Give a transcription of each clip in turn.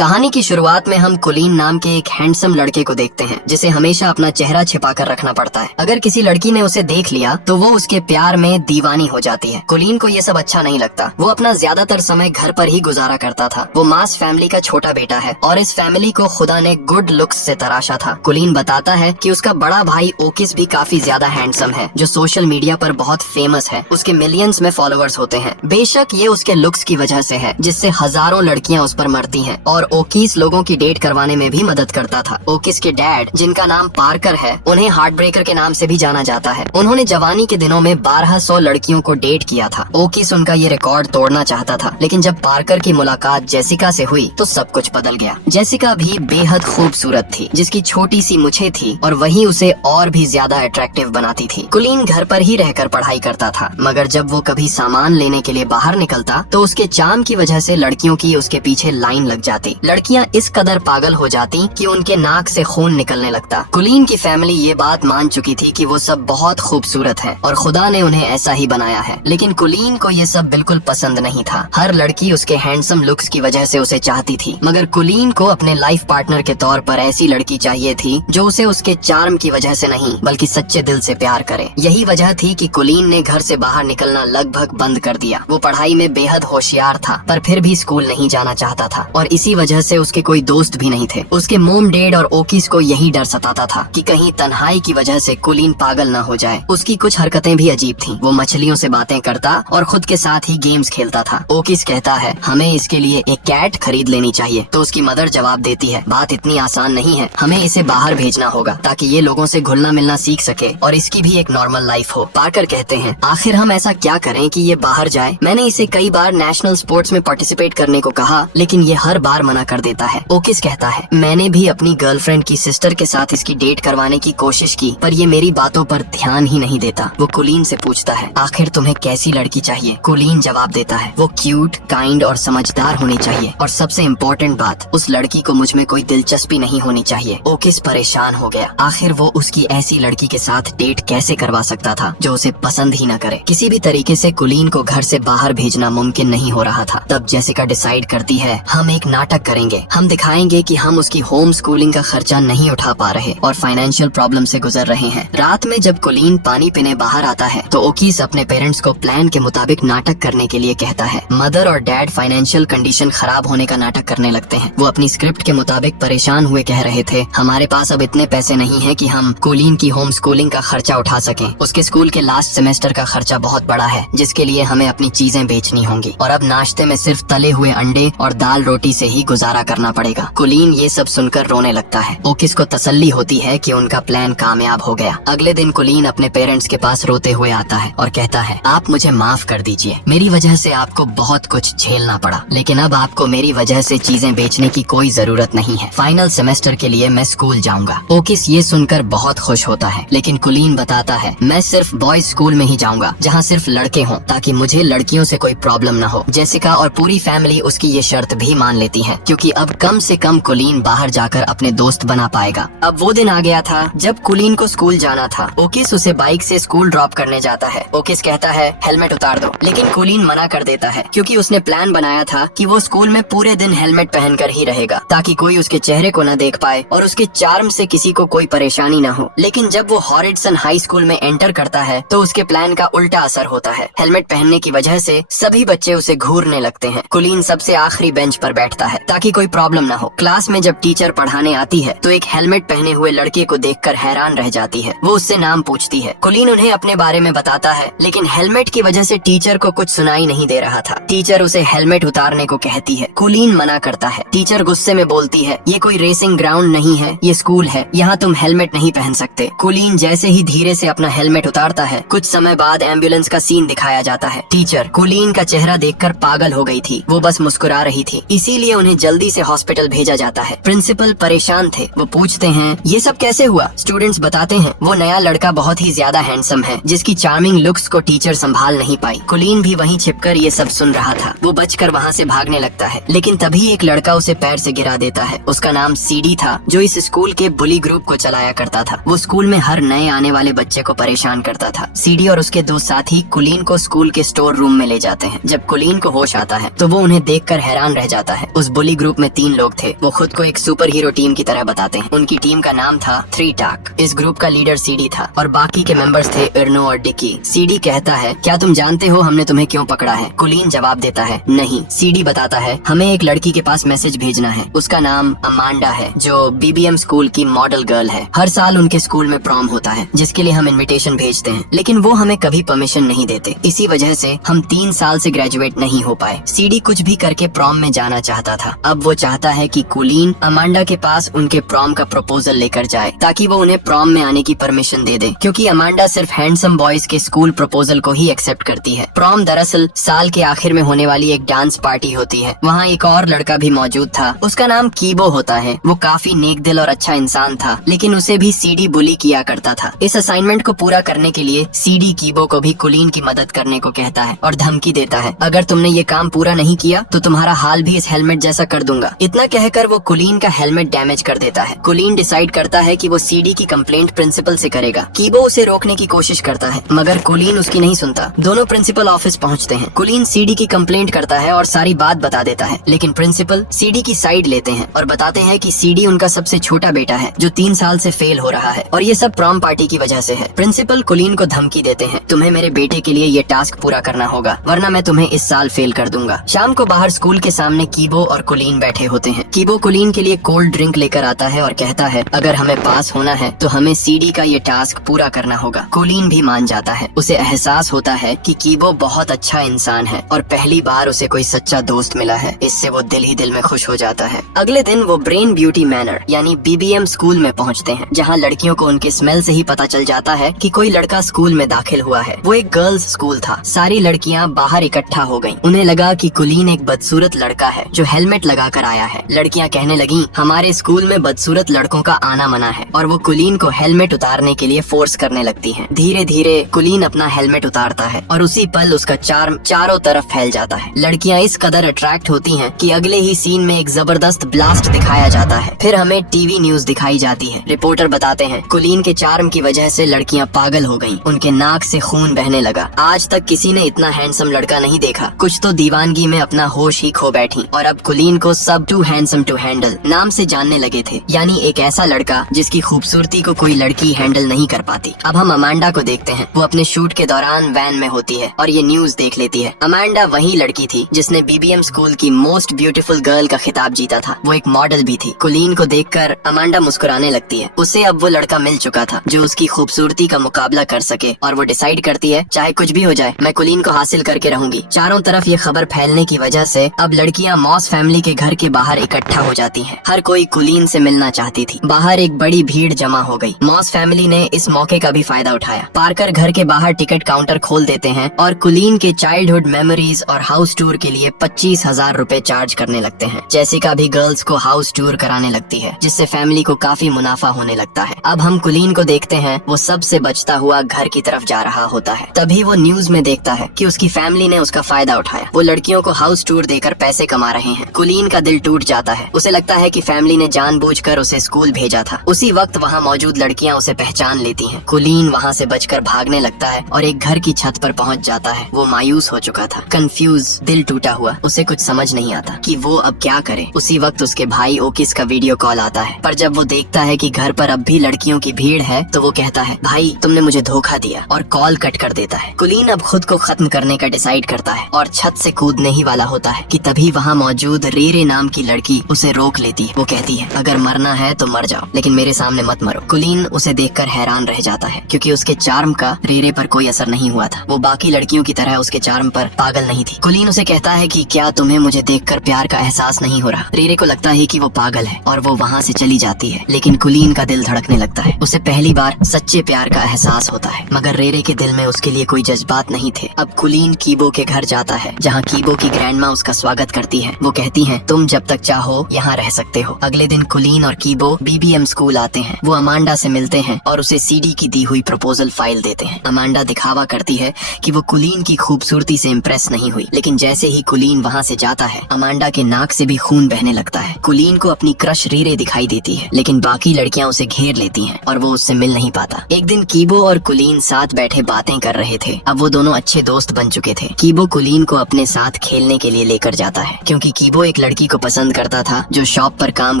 कहानी की शुरुआत में हम कुलीन नाम के एक हैंडसम लड़के को देखते हैं जिसे हमेशा अपना चेहरा छिपा कर रखना पड़ता है। अगर किसी लड़की ने उसे देख लिया तो वो उसके प्यार में दीवानी हो जाती है। कुलीन को ये सब अच्छा नहीं लगता। वो अपना ज्यादातर समय घर पर ही गुजारा करता था। वो मास फैमिली का छोटा बेटा है और इस फैमिली को खुदा ने गुड लुक्स से तराशा था। कुलीन बताता है कि उसका बड़ा भाई ओकिस भी काफी ज्यादा हैंडसम है, जो सोशल मीडिया पर बहुत फेमस है। उसके मिलियंस में फॉलोअर्स होते हैं। बेशक ये उसके लुक्स की वजह से है, जिससे हजारों लड़कियां उस पर मरती हैं। और ओकिस लोगों की डेट करवाने में भी मदद करता था। ओकिस के डैड, जिनका नाम पार्कर है, उन्हें हार्ट ब्रेकर के नाम से भी जाना जाता है। उन्होंने जवानी के दिनों में 1200 लड़कियों को डेट किया था। ओकिस उनका ये रिकॉर्ड तोड़ना चाहता था, लेकिन जब पार्कर की मुलाकात जेसिका से हुई तो सब कुछ बदल गया। जेसिका भी बेहद खूबसूरत थी, जिसकी छोटी सी मूछें थी और वही उसे और भी ज्यादा अट्रैक्टिव बनाती थी। कुलीन घर पर ही रहकर पढ़ाई करता था, मगर जब वो कभी सामान लेने के लिए बाहर निकलता तो उसके चार्म की वजह से लड़कियों की उसके पीछे लाइन लग जाती। लड़कियां इस कदर पागल हो जाती कि उनके नाक से खून निकलने लगता। कुलीन की फैमिली ये बात मान चुकी थी कि वो सब बहुत खूबसूरत है और खुदा ने उन्हें ऐसा ही बनाया है, लेकिन कुलीन को ये सब बिल्कुल पसंद नहीं था। हर लड़की उसके हैंडसम लुक्स की वजह से उसे चाहती थी, मगर कुलीन को अपने लाइफ पार्टनर के तौर पर ऐसी लड़की चाहिए थी जो उसे उसके चार्म की वजह से नहीं बल्कि सच्चे दिल से प्यार करे। यही वजह थी कि कुलीन ने घर से बाहर निकलना लगभग बंद कर दिया। वो पढ़ाई में बेहद होशियार था, पर फिर भी स्कूल नहीं जाना चाहता था और इसी वजह से उसके कोई दोस्त भी नहीं थे। उसके मोम डैड और ओकिस को यही डर सताता था कि कहीं तन्हाई की वजह से कुलीन पागल न हो जाए। उसकी कुछ हरकतें भी अजीब थीं। वो मछलियों से बातें करता और खुद के साथ ही गेम्स खेलता था। ओकिस कहता है, हमें इसके लिए एक कैट खरीद लेनी चाहिए, तो उसकी मदर जवाब देती है, बात इतनी आसान नहीं है, हमें इसे बाहर भेजना होगा ताकि ये लोगों से घुलना मिलना सीख सके और इसकी भी एक नॉर्मल लाइफ हो। पार्कर कहते हैं, आखिर हम ऐसा क्या करें कि ये बाहर जाए। मैंने इसे कई बार नेशनल स्पोर्ट्स में पार्टिसिपेट करने को कहा, लेकिन ये हर बार मना कर देता है। ओकिस कहता है, मैंने भी अपनी गर्लफ्रेंड की सिस्टर के साथ इसकी डेट करवाने की कोशिश की, पर ये मेरी बातों पर ध्यान ही नहीं देता। वो कुलीन से पूछता है, आखिर तुम्हें कैसी लड़की चाहिए। कुलीन जवाब देता है, वो क्यूट, काइंड और समझदार होनी चाहिए, और सबसे इम्पोर्टेंट बात, उस लड़की को मुझ में कोई दिलचस्पी नहीं होनी चाहिए। ओकिस परेशान हो गया। आखिर वो उसकी ऐसी लड़की के साथ डेट कैसे करवा सकता था जो उसे पसंद ही न करे। किसी भी तरीके से कुलीन को घर से बाहर भेजना मुमकिन नहीं हो रहा था। तब जेसिका डिसाइड करती है, हम एक नाटक करेंगे। हम दिखाएंगे कि हम उसकी होम स्कूलिंग का खर्चा नहीं उठा पा रहे और फाइनेंशियल प्रॉब्लम से गुजर रहे हैं। रात में जब कुलीन पानी पीने बाहर आता है तो ओकिस अपने पेरेंट्स को प्लान के मुताबिक नाटक करने के लिए कहता है। मदर और डैड फाइनेंशियल कंडीशन खराब होने का नाटक करने लगते हैं। वो अपनी स्क्रिप्ट के मुताबिक परेशान हुए कह रहे थे, हमारे पास अब इतने पैसे नहीं है कि हम कुलीन की होम स्कूलिंग का खर्चा उठा सकें। उसके स्कूल के लास्ट सेमेस्टर का खर्चा बहुत बड़ा है, जिसके लिए हमें अपनी चीजें बेचनी होंगी और अब नाश्ते में सिर्फ तले हुए अंडे और दाल रोटी से ही गुजारा करना पड़ेगा। कुलीन ये सब सुनकर रोने लगता है। ओकिस को तसल्ली होती है कि उनका प्लान कामयाब हो गया। अगले दिन कुलीन अपने पेरेंट्स के पास रोते हुए आता है और कहता है, आप मुझे माफ कर दीजिए, मेरी वजह से आपको बहुत कुछ झेलना पड़ा, लेकिन अब आपको मेरी वजह से चीजें बेचने की कोई जरूरत नहीं है। फाइनल सेमेस्टर के लिए मैं स्कूल जाऊंगा। ओकिस ये सुनकर बहुत खुश होता है, लेकिन कुलीन बताता है, मैं सिर्फ बॉयज स्कूल में ही जाऊंगा जहाँ सिर्फ लड़के हों, ताकि मुझे लड़कियों से कोई प्रॉब्लम न हो। जेसिका और पूरी फैमिली उसकी ये शर्त भी मान लेती है, क्योंकि अब कम से कम कुलीन बाहर जाकर अपने दोस्त बना पाएगा। अब वो दिन आ गया था जब कुलीन को स्कूल जाना था। ओकिस उसे बाइक से स्कूल ड्रॉप करने जाता है। ओकिस कहता है, हेलमेट उतार दो, लेकिन कुलीन मना कर देता है, क्योंकि उसने प्लान बनाया था कि वो स्कूल में पूरे दिन हेलमेट पहनकर ही रहेगा, ताकि कोई उसके चेहरे को न देख पाए और उसके चार्म से किसी को कोई परेशानी न हो। लेकिन जब वो हॉरिडसन हाई स्कूल में एंटर करता है तो उसके प्लान का उल्टा असर होता है। हेलमेट पहनने की वजह से सभी बच्चे उसे घूरने लगते हैं। कुलीन सबसे आखिरी बेंच पर बैठता है ताकि कोई प्रॉब्लम न हो। क्लास में जब टीचर पढ़ाने आती है तो एक हेलमेट पहने हुए लड़के को देखकर हैरान रह जाती है। वो उससे नाम पूछती है। कुलीन उन्हें अपने बारे में बताता है, लेकिन हेलमेट की वजह से टीचर को कुछ सुनाई नहीं दे रहा था। टीचर उसे हेलमेट उतारने को कहती है। कुलीन मना करता है। टीचर गुस्से में बोलती है, ये कोई रेसिंग ग्राउंड नहीं है, ये स्कूल है, यहाँ तुम हेलमेट नहीं पहन सकते। कुलीन जैसे ही धीरे से अपना हेलमेट उतारता है, कुछ समय बाद एम्बुलेंस का सीन दिखाया जाता है। टीचर कुलीन का चेहरा देखकर पागल हो गई थी। वो बस मुस्कुरा रही थी, इसीलिए उन्हें जल्दी से हॉस्पिटल भेजा जाता है। प्रिंसिपल परेशान थे। वो पूछते हैं, ये सब कैसे हुआ। स्टूडेंट्स बताते हैं, वो नया लड़का बहुत ही ज्यादा हैंडसम है, जिसकी चार्मिंग लुक्स को टीचर संभाल नहीं पाई। कुलीन भी वहीं छिपकर ये सब सुन रहा था। वो बचकर वहाँ से भागने लगता है, लेकिन तभी एक लड़का उसे पैर से गिरा देता है। उसका नाम सीडी था, जो इस स्कूल के बुली ग्रुप को चलाया करता था। वो स्कूल में हर नए आने वाले बच्चे को परेशान करता था। सीडी और उसके दो साथी कुलीन को स्कूल के स्टोर रूम में ले जाते हैं। जब कुलीन को होश आता है तो वो उन्हें देखकर हैरान रह जाता है। उस बुली पहली ग्रुप में 3 लोग थे। वो खुद को एक सुपर हीरो टीम की तरह बताते हैं। उनकी टीम का नाम था 3 टाक। इस ग्रुप का लीडर सीडी था और बाकी के मेंबर्स थे इर्नो और डिकी। सीडी कहता है, क्या तुम जानते हो हमने तुम्हें क्यों पकड़ा है? कुलीन जवाब देता है, नहीं। सीडी बताता है, हमें एक लड़की के पास मैसेज भेजना है। उसका नाम अमांडा है, जो बीबीएम स्कूल की मॉडल गर्ल है। हर साल उनके स्कूल में प्रॉम होता है, जिसके लिए हम इनविटेशन भेजते हैं, लेकिन वो हमें कभी परमिशन नहीं देते। इसी वजह से हम 3 साल से ग्रेजुएट नहीं हो पाए। सीडी कुछ भी करके प्रॉम में जाना चाहता था। अब वो चाहता है कि कुलीन अमांडा के पास उनके प्रॉम का प्रपोजल लेकर जाए, ताकि वो उन्हें प्रॉम में आने की परमिशन दे दे, क्योंकि अमांडा सिर्फ हैंडसम बॉयज के स्कूल प्रपोजल को ही एक्सेप्ट करती है। प्रॉम दरअसल साल के आखिर में होने वाली एक डांस पार्टी होती है। वहाँ एक और लड़का भी मौजूद था। उसका नाम कीबो होता है। वो काफी नेक दिल और अच्छा इंसान था, लेकिन उसे भी सीडी बुली किया करता था। इस असाइनमेंट को पूरा करने के लिए सीडी कीबो को भी कुलीन की मदद करने को कहता है और धमकी देता है, अगर तुमने ये काम पूरा नहीं किया तो तुम्हारा हाल भी इस हेलमेट जैसा कर दूंगा। इतना कहकर वो कुलीन का हेलमेट डैमेज कर देता है। कुलीन डिसाइड करता है कि वो सीडी की कंप्लेंट प्रिंसिपल से करेगा। कीबो उसे रोकने की कोशिश करता है, मगर कुलीन उसकी नहीं सुनता। दोनों प्रिंसिपल ऑफिस पहुंचते हैं। कुलीन सीडी की कंप्लेंट करता है और सारी बात बता देता है, लेकिन प्रिंसिपल सीडी की साइड लेते हैं और बताते हैं कि सीडी उनका सबसे छोटा बेटा है, जो 3 साल से फेल हो रहा है और ये सब प्रॉम पार्टी की वजह से है। प्रिंसिपल कुलीन को धमकी देते हैं, तुम्हें मेरे बेटे के लिए ये टास्क पूरा करना होगा, वरना मैं तुम्हें इस साल फेल कर दूंगा। शाम को बाहर स्कूल के सामने कीबो और कुलीन बैठे होते हैं। कीबो कुलीन के लिए कोल्ड ड्रिंक लेकर आता है और कहता है, अगर हमें पास होना है तो हमें सीडी का ये टास्क पूरा करना होगा। कुलीन भी मान जाता है। उसे एहसास होता है कि कीबो बहुत अच्छा इंसान है और पहली बार उसे कोई सच्चा दोस्त मिला है। इससे वो दिल ही दिल में खुश हो जाता है। अगले दिन वो ब्रेन ब्यूटी मैनर यानी बीबीएम स्कूल में पहुंचते हैं, जहां लड़कियों को उनके स्मेल से ही पता चल जाता है कि कोई लड़का स्कूल में दाखिल हुआ है। वो एक गर्ल्स स्कूल था। सारी लड़कियां बाहर इकट्ठा हो गईं। उन्हें लगा कि कुलीन एक बदसूरत लड़का है जो हेलमेट लगा कर आया है। लड़कियां कहने लगी, हमारे स्कूल में बदसूरत लड़कों का आना मना है, और वो कुलीन को हेलमेट उतारने के लिए फोर्स करने लगती हैं। धीरे धीरे कुलीन अपना हेलमेट उतारता है और उसी पल उसका चार्म चारों तरफ फैल जाता है। लड़कियां इस कदर अट्रैक्ट होती हैं कि अगले ही सीन में एक जबरदस्त ब्लास्ट दिखाया जाता है। फिर हमें टीवी न्यूज दिखाई जाती है। रिपोर्टर बताते हैं, कुलीन के चार्म की वजह से लड़कियां पागल हो गईं। उनके नाक से खून बहने लगा। आज तक किसी ने इतना हैंडसम लड़का नहीं देखा। कुछ तो दीवानगी में अपना होश ही खो बैठी और अब कुलीन को सब टू हैंडसम टू हैंडल नाम से जानने लगे थे, यानी एक ऐसा लड़का जिसकी खूबसूरती को कोई लड़की हैंडल नहीं कर पाती। अब हम अमांडा को देखते हैं। वो अपने शूट के दौरान वैन में होती है और ये न्यूज देख लेती है। अमांडा वही लड़की थी जिसने बीबीएम स्कूल की मोस्ट ब्यूटीफुल गर्ल का खिताब जीता था। वो एक मॉडल भी थी। कुलीन को देखकर अमांडा मुस्कुराने लगती है। उसे अब वो लड़का मिल चुका था जो उसकी खूबसूरती का मुकाबला कर सके, और वो डिसाइड करती है, चाहे कुछ भी हो जाए मैं कुलीन को हासिल करके रहूंगी। चारों तरफ ये खबर फैलने की वजह से अब लड़कियां मॉस फैमिली के घर के बाहर इकट्ठा हो जाती हैं। हर कोई कुलीन से मिलना चाहती थी। बाहर एक बड़ी भीड़ जमा हो गई। मॉस फैमिली ने इस मौके का भी फायदा उठाया। पार्कर घर के बाहर टिकट काउंटर खोल देते हैं और कुलीन के चाइल्डहुड मेमोरीज और हाउस टूर के लिए 25,000 रुपए चार्ज करने लगते हैं। जेसिका भी गर्ल्स को हाउस टूर कराने लगती है, जिससे फैमिली को काफी मुनाफा होने लगता है। अब हम कुलीन को देखते हैं, वो सबसे बचता हुआ घर की तरफ जा रहा होता है। तभी वो न्यूज में देखता है कि उसकी फैमिली ने उसका फायदा उठाया। वो लड़कियों को हाउस टूर देकर पैसे कमा रहे हैं। कुलीन का दिल टूट जाता है। उसे लगता है कि फैमिली ने जानबूझकर उसे स्कूल भेजा था। उसी वक्त वहाँ मौजूद लड़कियाँ उसे पहचान लेती हैं। कुलीन वहाँ से बचकर भागने लगता है और एक घर की छत पर पहुँच जाता है। वो मायूस हो चुका था, कंफ्यूज, दिल टूटा हुआ। उसे कुछ समझ नहीं आता कि वो अब क्या करे। उसी वक्त उसके भाई ओकिस का वीडियो कॉल आता है, पर जब वो देखता है कि घर पर अब भी लड़कियों की भीड़ है तो वो कहता है, भाई तुमने मुझे धोखा दिया, और कॉल कट कर देता है। कुलीन अब खुद को खत्म करने का डिसाइड करता है और छत से कूदने ही वाला होता है कि तभी वहाँ मौजूद रेरे नाम की लड़की उसे रोक लेती है। वो कहती है, अगर मरना है तो मर जाओ, लेकिन मेरे सामने मत मरो। कुलीन उसे देखकर हैरान रह जाता है, क्योंकि उसके चार्म का रेरे पर कोई असर नहीं हुआ था। वो बाकी लड़कियों की तरह उसके चार्म पर पागल नहीं थी। कुलीन उसे कहता है कि क्या तुम्हें मुझे देखकर प्यार का एहसास नहीं हो रहा? रेरे को लगता है कि वो पागल है और वो वहाँ से चली जाती है, लेकिन कुलीन का दिल धड़कने लगता है। उसे पहली बार सच्चे प्यार का एहसास होता है, मगर रेरे के दिल में उसके लिए कोई जज्बात नहीं थे। अब कुलीन कीबो के घर जाता है, जहाँ कीबो की ग्रैंडमा उसका स्वागत करती है। वो कहती हैं, तुम जब तक चाहो यहाँ रह सकते हो। अगले दिन कुलीन और कीबो बीबीएम स्कूल आते हैं। वो अमांडा से मिलते हैं और उसे सीडी की दी हुई प्रपोजल फाइल देते हैं। अमांडा दिखावा करती है कि वो कुलीन की खूबसूरती से इम्प्रेस नहीं हुई, लेकिन जैसे ही कुलीन वहाँ से जाता है, अमांडा के नाक से भी खून बहने लगता है। कुलीन को अपनी क्रश रीरे दिखाई देती है, लेकिन बाकी लड़कियां उसे घेर लेती हैं और वो उससे मिल नहीं पाता। एक दिन कीबो और कुलीन साथ बैठे बातें कर रहे थे। अब वो दोनों अच्छे दोस्त बन चुके थे। कीबो कुलीन को अपने साथ खेलने के लिए लेकर जाता है, क्योंकि कीबो एक लड़की को पसंद करता था जो शॉप पर काम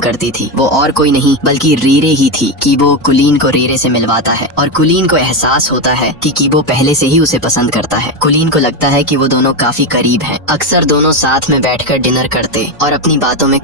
करती थी। वो और कोई नहीं बल्कि रीरे ही थी। कीबो कुलीन को रीरे से मिलवाता है और कुलीन को एहसास होता है कि कीबो पहले से ही उसे पसंद करता है। कुलीन को लगता है कि वो दोनों काफी करीब हैं। अक्सर दोनों साथ में बैठकर डिनर करते और अपनी बातों में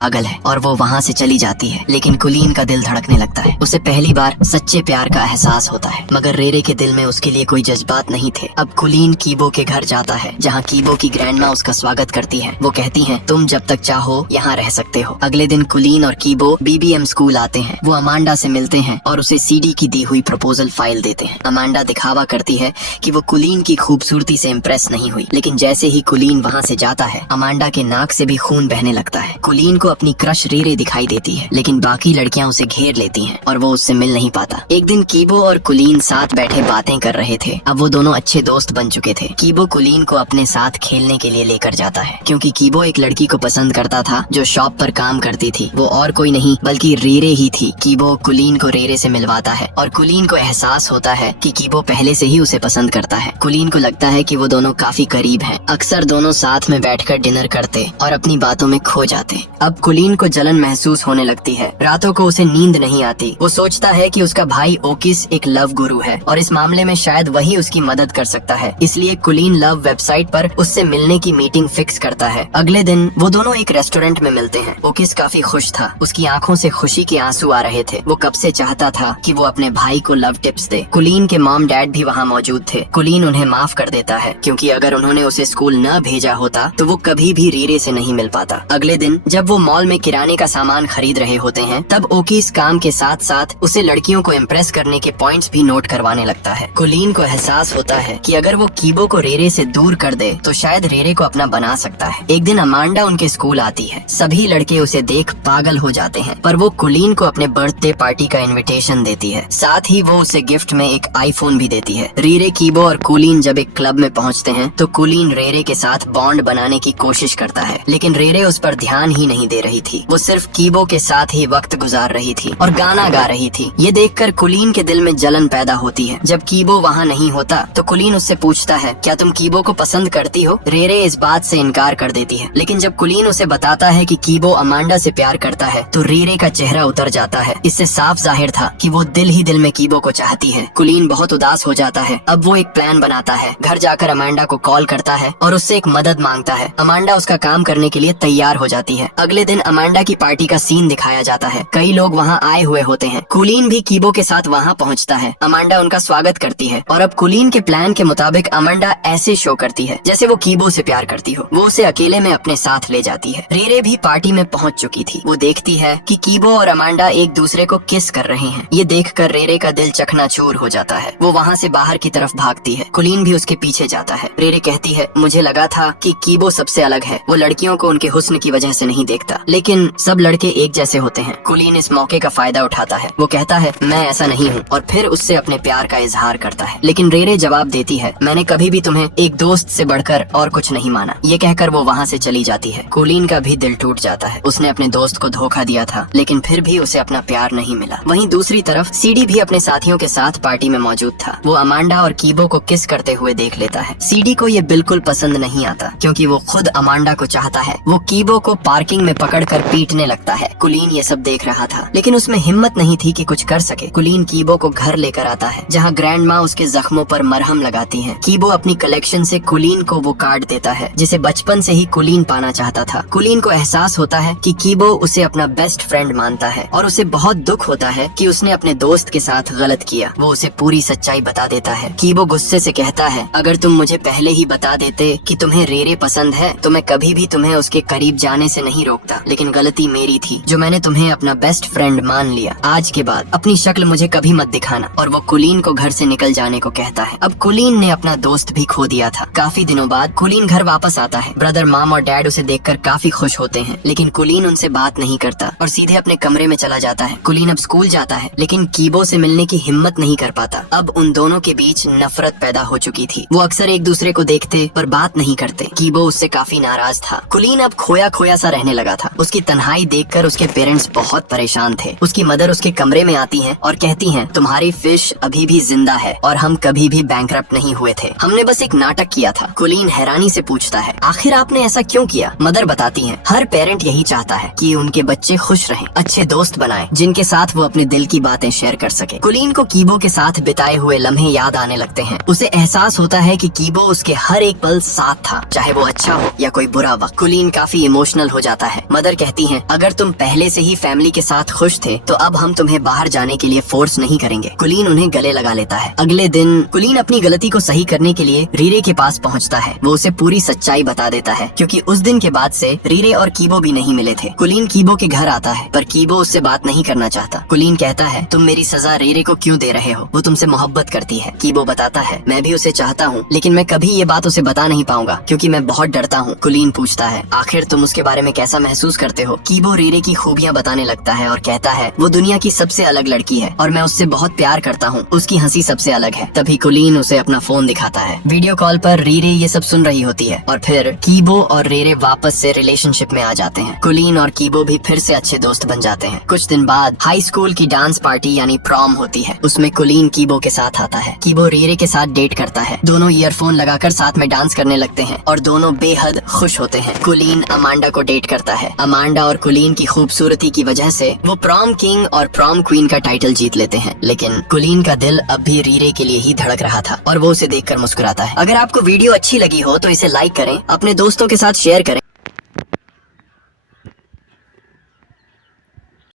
पागल है और वो वहाँ से चली जाती है। लेकिन कुलीन का दिल धड़कने लगता है। उसे पहली बार सच्चे प्यार का एहसास होता है, मगर रेरे के दिल में उसके लिए कोई जज्बात नहीं थे। अब कुलीन कीबो के घर जाता है जहाँ कीबो की ग्रैंडमा उसका स्वागत करती है। वो कहती हैं, तुम जब तक चाहो यहाँ रह सकते हो। अगले दिन कुलीन और कीबो बीबीएम स्कूल आते हैं। वो अमांडा से मिलते हैं और उसे सीडी की दी हुई प्रपोजल फाइल देते हैं। अमांडा दिखावा करती है कि वो कुलीन की खूबसूरती से इम्प्रेस नहीं हुई, लेकिन जैसे ही कुलीन वहाँ से जाता है अमांडा के नाक से भी खून बहने लगता है। कुलीन को अपनी क्रश रीरे दिखाई देती है, लेकिन बाकी लड़कियां उसे घेर लेती हैं और वो उससे मिल नहीं पाता। एक दिन कीबो और कुलीन साथ बैठे बातें कर रहे थे। अब वो दोनों अच्छे दोस्त बन चुके थे। कीबो कुलीन को अपने साथ खेलने के लिए लेकर जाता है, क्योंकि कीबो एक लड़की को पसंद करता था जो शॉप पर काम करती थी। वो और कोई नहीं बल्कि रीरे ही थी। कीबो कुलीन को रीरे से मिलवाता है और कुलीन को एहसास होता है कि कीबो पहले से ही उसे पसंद करता है। कुलीन को लगता है कि वो दोनों काफी करीब हैं। अक्सर दोनों साथ में बैठकर डिनर करते और अपनी बातों में खो जाते। अब कुलीन को जलन महसूस होने लगती है। रातों को उसे नींद नहीं आती। वो सोचता है कि उसका भाई ओकिस एक लव गुरु है और इस मामले में शायद वही उसकी मदद कर सकता है। इसलिए कुलीन लव वेबसाइट पर उससे मिलने की मीटिंग फिक्स करता है। अगले दिन वो दोनों एक रेस्टोरेंट में मिलते हैं। ओकिस काफी खुश था। उसकी आंखों से खुशी के आंसू आ रहे थे। वो कब से चाहता था कि वो अपने भाई को लव टिप्स दे। कुलीन के मॉम डैड भी वहाँ मौजूद थे। कुलीन उन्हें माफ कर देता है, क्योंकि अगर उन्होंने उसे स्कूल न भेजा होता तो वो कभी भी रीरे से नहीं मिल पाता। अगले दिन जब वो मॉल में किराने का सामान खरीद रहे होते हैं, तब ओकीस काम के साथ साथ उसे लड़कियों को इम्प्रेस करने के पॉइंट्स भी नोट करवाने लगता है। कुलीन को एहसास होता है कि अगर वो कीबो को रेरे से दूर कर दे तो शायद रेरे को अपना बना सकता है। एक दिन अमांडा उनके स्कूल आती है। सभी लड़के उसे देख पागल हो जाते हैं, पर वो कुलीन को अपने बर्थडे पार्टी का इनविटेशन देती है। साथ ही वो उसे गिफ्ट में एक आईफोन भी देती है। रीरे, कीबो और कुलीन जब एक क्लब में पहुँचते हैं तो कुलीन रेरे के साथ बॉन्ड बनाने की कोशिश करता है, लेकिन रेरे उस पर ध्यान ही नहीं दे रही थी। वो सिर्फ कीबो के साथ ही वक्त गुजार रही थी और गाना गा रही थी। ये देखकर कुलीन के दिल में जलन पैदा होती है। जब कीबो वहाँ नहीं होता तो कुलीन उससे पूछता है, क्या तुम कीबो को पसंद करती हो? रेरे इस बात से इनकार कर देती है, लेकिन जब कुलीन उसे बताता है कि कीबो अमांडा से प्यार करता है तो रेरे का चेहरा उतर जाता है। इससे साफ जाहिर था कि वो दिल ही दिल में कीबो को चाहती है। कुलीन बहुत उदास हो जाता है। अब वो एक प्लान बनाता है। घर जाकर अमांडा को कॉल करता है और उससे एक मदद मांगता है। अमांडा उसका काम करने के लिए तैयार हो जाती है। अगले दिन अमांडा की पार्टी का सीन दिखाया जाता है। कई लोग वहाँ आए हुए होते हैं। कुलीन भी कीबो के साथ वहाँ पहुँचता है। अमांडा उनका स्वागत करती है और अब कुलीन के प्लान के मुताबिक अमांडा ऐसे शो करती है जैसे वो कीबो से प्यार करती हो। वो उसे अकेले में अपने साथ ले जाती है। रेरे भी पार्टी में पहुँच चुकी थी। वो देखती है कि कीबो और अमांडा एक दूसरे को किस कर रहे हैं। ये देखकर रेरे का दिल चकनाचूर हो जाता है। वो वहाँ से बाहर की तरफ भागती है। कुलीन भी उसके पीछे जाता है। रेरे कहती है, मुझे लगा था कि कीबो सबसे अलग है। वो लड़कियों को उनके हुस्न की वजह से नहीं देखता, लेकिन सब लड़के एक जैसे होते हैं। कुलीन इस मौके का फायदा उठाता है। वो कहता है, मैं ऐसा नहीं हूँ, और फिर उससे अपने प्यार का इजहार करता है। लेकिन रेरे जवाब देती है, मैंने कभी भी तुम्हें एक दोस्त से बढ़कर और कुछ नहीं माना। ये कहकर वो वहाँ से चली जाती है। कुलीन का भी दिल टूट जाता है। उसने अपने दोस्त को धोखा दिया था, लेकिन फिर भी उसे अपना प्यार नहीं मिला। वहीं दूसरी तरफ सीडी भी अपने साथियों के साथ पार्टी में मौजूद था। वो अमांडा और कीबो को किस करते हुए देख लेता है। सीडी को ये बिल्कुल पसंद नहीं आता, क्योंकि वो खुद अमांडा को चाहता है। वो कीबो को पार्किंग में पकड़कर पीटने लगता है। कुलीन ये सब देख रहा था, लेकिन उसमें हिम्मत नहीं थी कि कुछ कर सके। कुलीन कीबो को घर लेकर आता है, जहाँ ग्रैंड माँ उसके जख्मों पर मरहम लगाती है। कीबो अपनी कलेक्शन से कुलीन को वो कार्ड देता है जिसे बचपन से ही कुलीन पाना चाहता था। कुलीन को एहसास होता है कि कीबो उसे अपना बेस्ट फ्रेंड मानता है और उसे बहुत दुख होता है कि उसने अपने दोस्त के साथ गलत किया। वो उसे पूरी सच्चाई बता देता है। कीबो गुस्से से कहता है, अगर तुम मुझे पहले ही बता देते कि तुम्हें रेरे पसंद है तो मैं कभी भी तुम्हें उसके करीब जाने से नहीं रोकता। लेकिन गलती मेरी थी जो मैंने तुम्हें अपना बेस्ट फ्रेंड मान लिया। आज के बाद अपनी शक्ल मुझे कभी मत दिखाना। और वो कुलीन को घर से निकल जाने को कहता है। अब कुलीन ने अपना दोस्त भी खो दिया था। काफी दिनों बाद कुलीन घर वापस आता है। ब्रदर, मॉम और डैड उसे देखकर काफी खुश होते हैं, लेकिन कुलीन उनसे बात नहीं करता और सीधे अपने कमरे में चला जाता है। कुलीन अब स्कूल जाता है, लेकिन कीबो से मिलने की हिम्मत नहीं कर पाता। अब उन दोनों के बीच नफरत पैदा हो चुकी थी। वो अक्सर एक दूसरे को देखते पर बात नहीं करते। कीबो उससे काफी नाराज था। कुलीन अब खोया खोया सा रहने लगा था। उसकी तन्हाई देखकर उसके पेरेंट्स बहुत परेशान थे। उसकी मदर उसके कमरे में आती हैं और कहती हैं, तुम्हारी फिश अभी भी जिंदा है और हम कभी भी बैंकरप्ट नहीं हुए थे, हमने बस एक नाटक किया था। कुलीन हैरानी से पूछता है, आखिर आपने ऐसा क्यों किया? मदर बताती हैं, हर पेरेंट यही चाहता है कि उनके बच्चे खुश रहें, अच्छे दोस्त बनाएं, जिनके साथ वो अपने दिल की बातें शेयर कर सके। कुलीन को कीबो के साथ बिताए हुए लम्हे याद आने लगते हैं। उसे एहसास होता है कि कीबो उसके हर एक पल साथ था, चाहे वो अच्छा हो या कोई बुरा वक्त। कुलीन काफी इमोशनल हो जाता है। मदर कहती हैं, अगर तुम पहले से ही फैमिली के साथ खुश थे तो अब हम तुम्हें बाहर जाने के लिए फोर्स नहीं करेंगे। कुलीन उन्हें गले लगा लेता है। अगले दिन कुलीन अपनी गलती को सही करने के लिए रीरे के पास पहुंचता है। वो उसे पूरी सच्चाई बता देता है, क्योंकि उस दिन के बाद से रीरे और कीबो भी नहीं मिले थे। कुलीन कीबो के घर आता है, पर कीबो उससे बात नहीं करना चाहता। कुलीन कहता है, तुम मेरी सजा रीरे को क्यों दे रहे हो? वो तुमसे मोहब्बत करती है। कीबो बताता है, मैं भी उसे चाहता हूँ, लेकिन मैं कभी ये बात उसे बता नहीं पाऊंगा क्योंकि मैं बहुत डरता हूँ। कुलीन पूछता है, आखिर तुम उसके बारे में कैसा महसूस करते हो? कीबो रीरे की खूबियाँ बताने लगता है और कहता है, वो दुनिया की सबसे अलग लड़की है और मैं उससे बहुत प्यार करता हूँ। उसकी हंसी सबसे अलग है। तभी कुलीन उसे अपना फोन दिखाता है। वीडियो कॉल पर रीरे ये सब सुन रही होती है और फिर कीबो और रीरे वापस से रिलेशनशिप में आ जाते हैं। कुलीन और कीबो भी फिर से अच्छे दोस्त बन जाते हैं। कुछ दिन बाद हाई स्कूल की डांस पार्टी यानी प्रॉम होती है। उसमें कुलीन कीबो के साथ आता है। कीबो रीरे के साथ डेट करता है। दोनों ईयरफोन लगाकर साथ में डांस करने लगते हैं और दोनों बेहद खुश होते हैं। कुलीन अमांडा को डेट करता है। अमांडा और कुलीन की खूबसूरती की वजह से वो प्रॉम किंग और प्रॉम क्वीन का टाइटल जीत लेते हैं। लेकिन कुलीन का दिल अब भी रीरे के लिए ही धड़क रहा था और वो उसे देखकर मुस्कुराता है। अगर आपको वीडियो अच्छी लगी हो तो इसे लाइक करें, अपने दोस्तों के साथ शेयर करें।